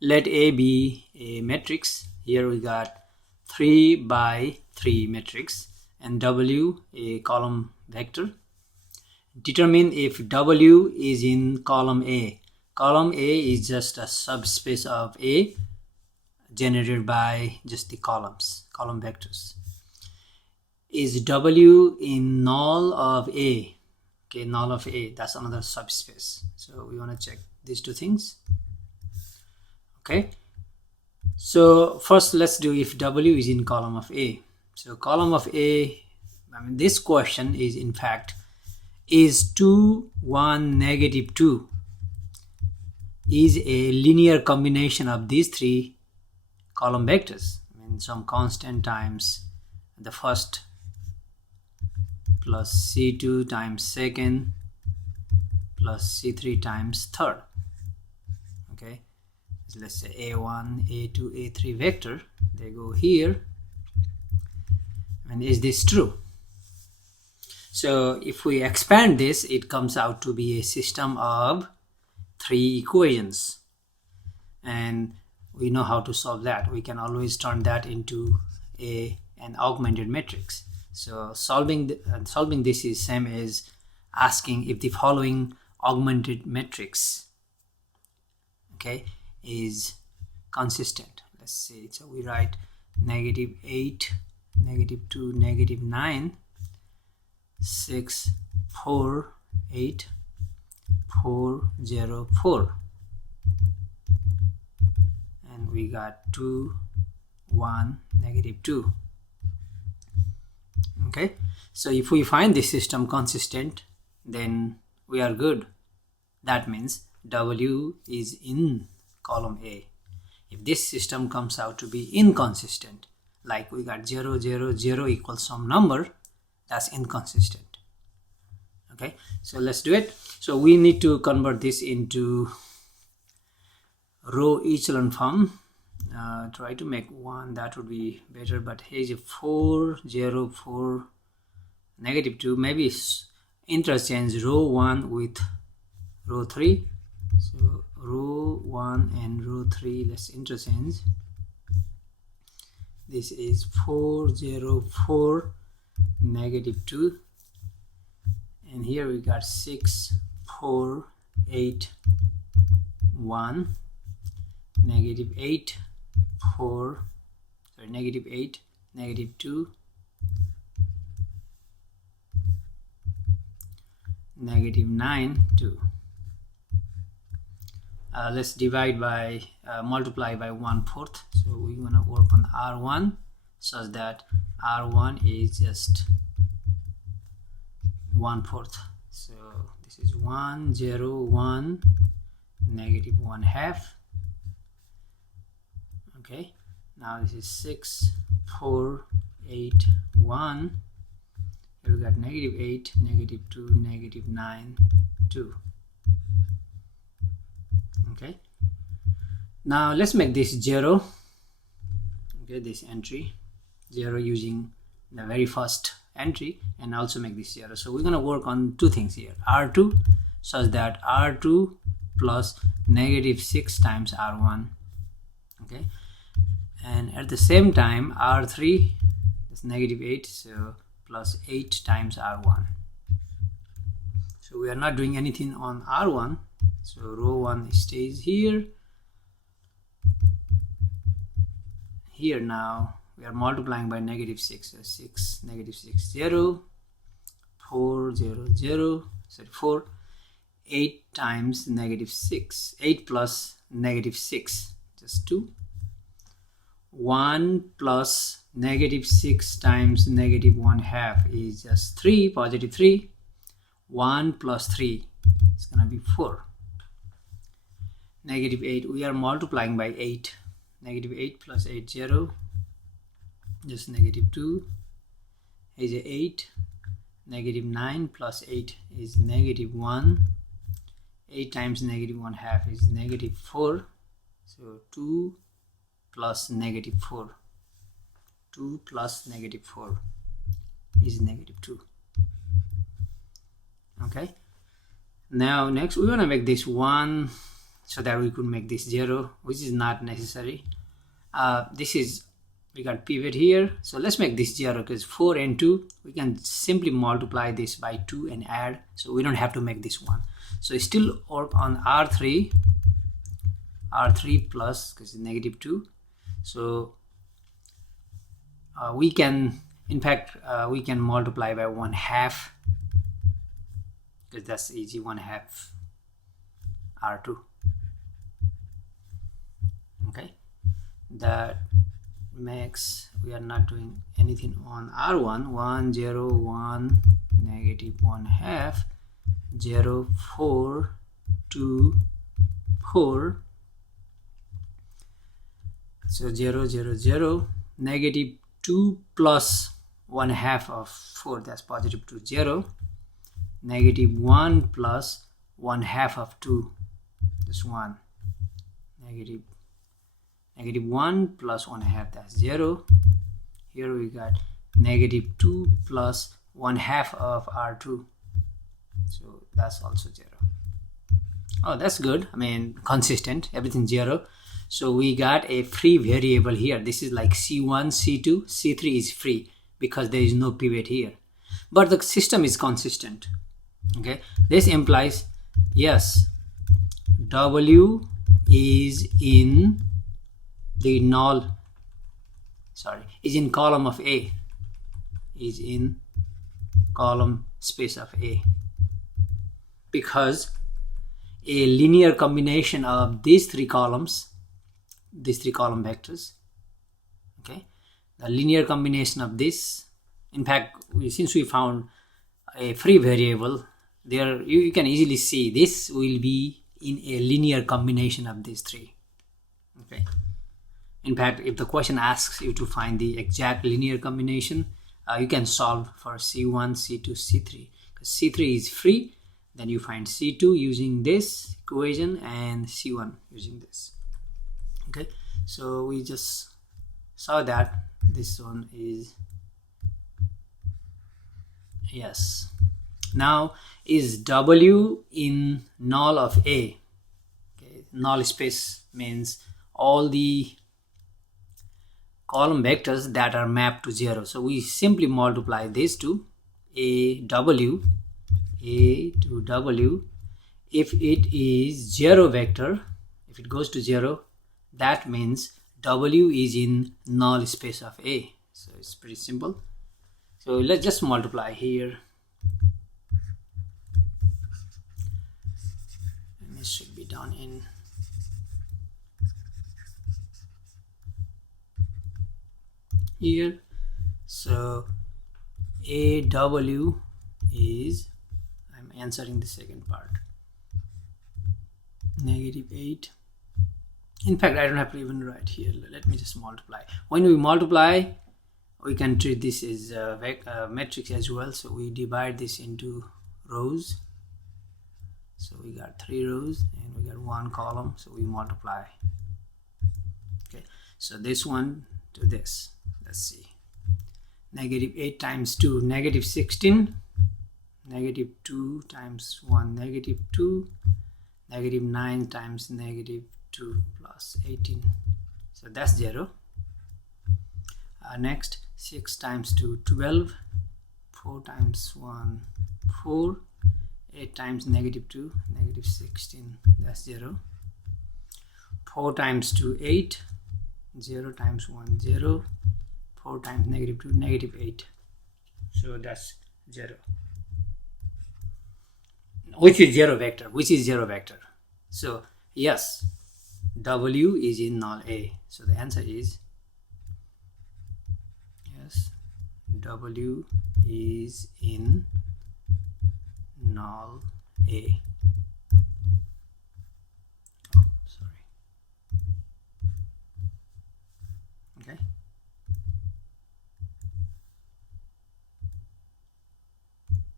let A be a matrix. Here we got 3 by 3 matrix and W a column vector. Determine if W is in column A. Column A is just a subspace of A generated by just the column vectors. Is W in null of A? Okay, null of A, that's another subspace. So we want to check these two things. Okay, so first let's do if W is in column of A. So column of A, this question is in fact, is 2, 1, negative 2 is a linear combination of these three column vectors. Some constant times the first plus C2 times second plus C3 times third. Okay, so let's say A1, A2, A3 vector, they go here. And is this true? So if we expand this, it comes out to be a system of 3 equations, and we know how to solve that. We can always turn that into an augmented matrix. So solving this is same as asking if the following augmented matrix, okay, is consistent. Let's see. So we write negative 8, negative 2, negative 9, 6, 4, 8, 4, 0, 4, and we got 2, 1, negative 2. Okay, so if we find this system consistent, then we are good. That means W is in column A. If this system comes out to be inconsistent, like we got 0, 0, 0 equals some number, that's inconsistent. Okay, so let's do it. So we need to convert this into row echelon form. Try to make 1, that would be better, but here's a 4, 0, 4, negative 2. Maybe interchange row 1 with row 3. So row 1 and row 3, let's interchange. This is 4, 0, 4, negative 2, and here we got 6, 4, 8, 1, negative 8, 4, sorry, negative 8, negative 2, negative 9, 2. Let's divide by multiply by 1/4. So we want to work on R1 such that R1 is just 1/4. So this is 1, 0, 1, negative 1/2. Okay, now this is 6, 4, 8, 1. Here we got negative 8, negative 2, negative 9, 2. Okay, now let's make this 0. Okay, this entry 0 using the very first entry, and also make this 0. So we're going to work on two things here, R2 such that R2 plus negative 6 times R1. Okay, and at the same time R3 is negative 8, so plus 8 times R1. So we are not doing anything on R1, so row 1 stays here. Here now we are multiplying by negative 6, so 6, negative 6, 0, 4, 0, 0, sorry, 4, 8 times negative 6, 8 plus negative 6, just 2, 1 plus negative 6 times negative 1/2 is just 3, positive 3, 1 plus 3 is going to be 4. Negative 8, we are multiplying by 8, negative 8 plus 8, 0, just negative 2 is 8, negative 9 plus 8 is negative 1, 8 times negative 1/2 is negative 4, so 2 plus negative 4, 2 plus negative 4 is negative 2. Okay, now next we want to make this 1 so that we could make this 0, which is not necessary. This is, we got pivot here, so let's make this 0 because 4 and 2, we can simply multiply this by 2 and add, so we don't have to make this 1. So it's still work on R3 plus, because it's -2. So we can, in fact, we can multiply by 1/2, because that's easy. 1/2 R2. Okay, that makes, we are not doing anything on R1. 1 0 1 -1/2 0 4 2 4. So 0 0 0, -2 plus 1/2 of 4, that's +2, 0. -1 plus 1/2 of 2, that's 1. -1 plus 1/2, that's 0. Here we got -2 plus 1/2 of R2, so that's also 0. Oh, that's good. I mean, consistent, everything 0. So we got a free variable here. This is like C1, C2, C3 is free because there is no pivot here. But the system is consistent. Okay, this implies, yes, W is in the null, is in column of A, is in column space of A, because a linear combination of these three column vectors, okay, the linear combination of this, in fact, since we found a free variable there, you can easily see this will be in a linear combination of these three. Okay, in fact, if the question asks you to find the exact linear combination, you can solve for C1, C2, C3, because C3 is free. Then you find C2 using this equation and C1 using this. Okay, so we just saw that this one is yes. Now, is W in null of A? Okay, null space means all the column vectors that are mapped to 0. So we simply multiply these two, A to W. If it is 0 vector, if it goes to 0, that means W is in null space of A. So it's pretty simple. So let's just multiply here. And it should be done in here. So AW is, I'm answering the second part, -8. In fact, I don't have to even write here. Let me just multiply. When we multiply, we can treat this as a matrix as well. So we divide this into rows. So we got 3 rows and we got 1 column. So we multiply. Okay, so this one to this. Let's see. -8 times 2, -16. -2 times 1, -2. -9 times -2 plus 18. So that's 0. Next, 6 times 2, 12. 4 times 1, 4. 8 times -2, -16. That's 0. 4 times 2, 8. 0 times 1, 0. 4 times -2, -8. So that's 0. Which is 0 vector? So yes, W is in null A. So the answer is yes, W is in null A.